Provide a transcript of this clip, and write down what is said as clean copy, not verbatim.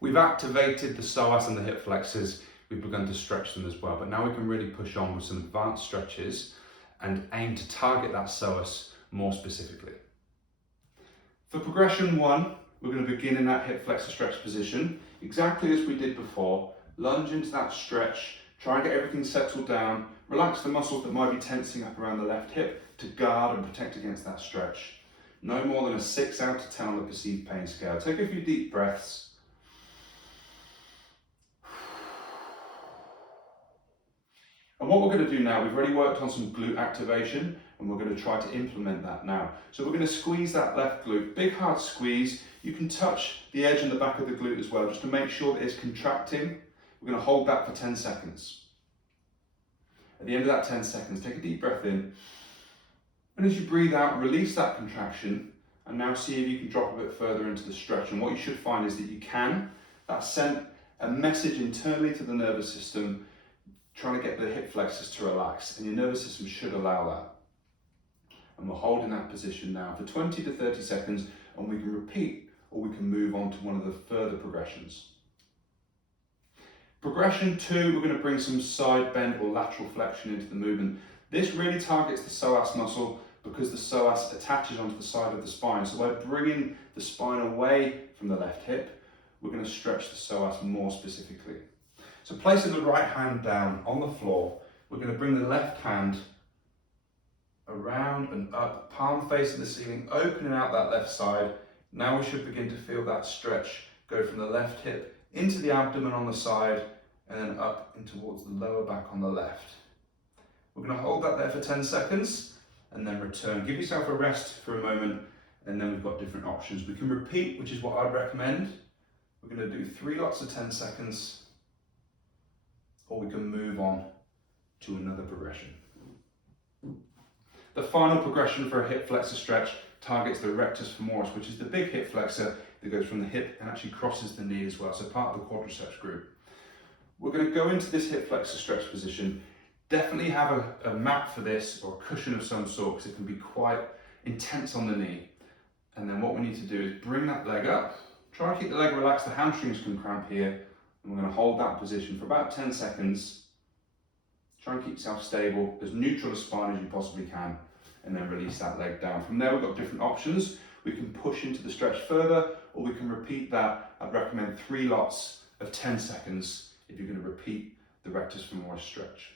We've activated the psoas and the hip flexors. We've begun to stretch them as well, but now we can really push on with some advanced stretches and aim to target that psoas more specifically. For progression 1, we're going to begin in that hip flexor stretch position, exactly as we did before. Lunge into that stretch, try and get everything settled down, relax the muscles that might be tensing up around the left hip to guard and protect against that stretch. No more than a 6 out of 10 on the perceived pain scale. Take a few deep breaths. And what we're going to do now, we've already worked on some glute activation and we're going to try to implement that now. So we're going to squeeze that left glute, big hard squeeze. You can touch the edge and the back of the glute as well, just to make sure that it's contracting. We're going to hold that for 10 seconds. At the end of that 10 seconds, take a deep breath in. And as you breathe out, release that contraction and now see if you can drop a bit further into the stretch. And what you should find is that you can. That sent a message internally to the nervous system trying to get the hip flexors to relax, and your nervous system should allow that. And we're holding that position now for 20 to 30 seconds, and we can repeat or we can move on to one of the further progressions. Progression 2, we're going to bring some side bend or lateral flexion into the movement. This really targets the psoas muscle because the psoas attaches onto the side of the spine. So by bringing the spine away from the left hip, we're going to stretch the psoas more specifically. So placing the right hand down on the floor, we're going to bring the left hand around and up, palm facing the ceiling, opening out that left side. Now we should begin to feel that stretch go from the left hip into the abdomen on the side and then up and towards the lower back on the left. We're going to hold that there for 10 seconds and then return. Give yourself a rest for a moment and then we've got different options. We can repeat, which is what I'd recommend. We're going to do 3 lots of 10 seconds. Or we can move on to another progression. The final progression for a hip flexor stretch targets the rectus femoris, which is the big hip flexor that goes from the hip and actually crosses the knee as well, so part of the quadriceps group. We're going to go into this hip flexor stretch position. Definitely have a mat for this or a cushion of some sort because it can be quite intense on the knee. And then what we need to do is bring that leg up, try and keep the leg relaxed, the hamstrings can cramp here. And we're going to hold that position for about 10 seconds. Try and keep yourself stable, as neutral a spine as you possibly can, and then release that leg down. From there, we've got different options. We can push into the stretch further, or we can repeat that. I'd recommend 3 lots of 10 seconds if you're going to repeat the rectus femoris stretch.